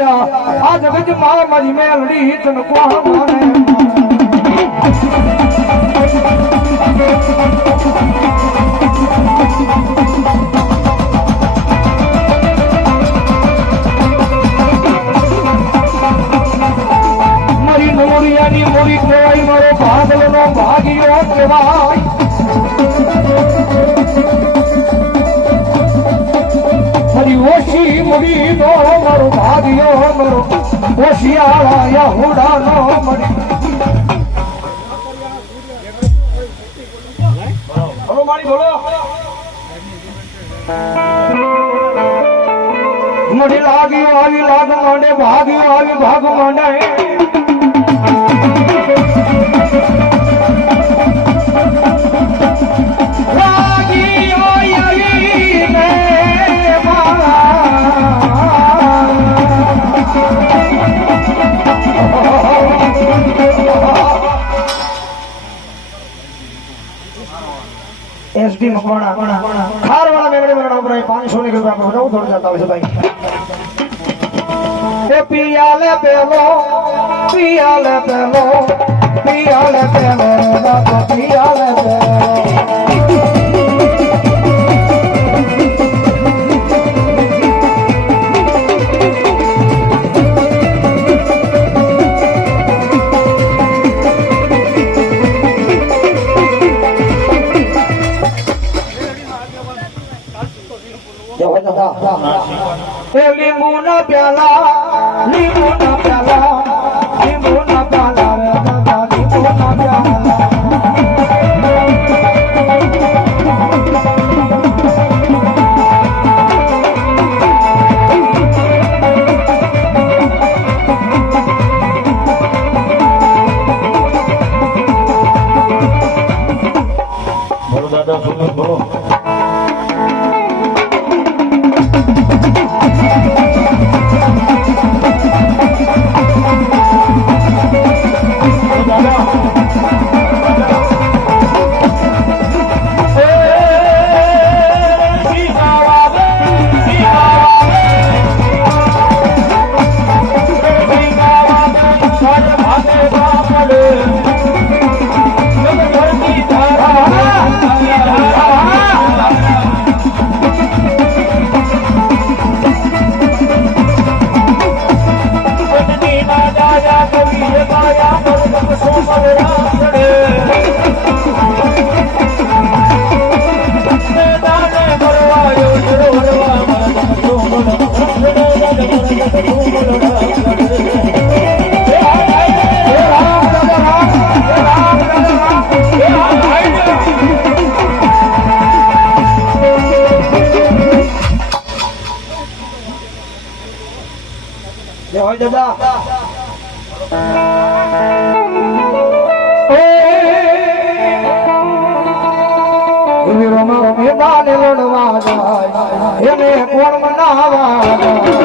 આ જગતમાં મારી મેલડી તન કોણ માને મારી મોરિયાની મોરી કહેવાય મારો ભાગલનો ભાગ્યો કહેવાય મારી ઓછી મુડી નો મારો ભાગ્યો મારો ઓશિયાળા યહુડા નો મરી બોલો મારી, બોલો. મડી લાગ્યો આવી લાગ માંડે ભાગ્યો આવી ભાગ માંડે એસડી મકવાણા. ખારવાળા મેમડે મેમડા ઉપર પાંચસો ની આપણે નવું થોડું જતા હોય છે ભાઈ. એ પિયાલે પેલો પિયાલે પેલો પિયાલે પેલો પિયાલે પેલો. એ લીંબુના પ્યાલા પ્યાલા હોય દાદા. રમા લડવા જાય. એને કોણ મનાવા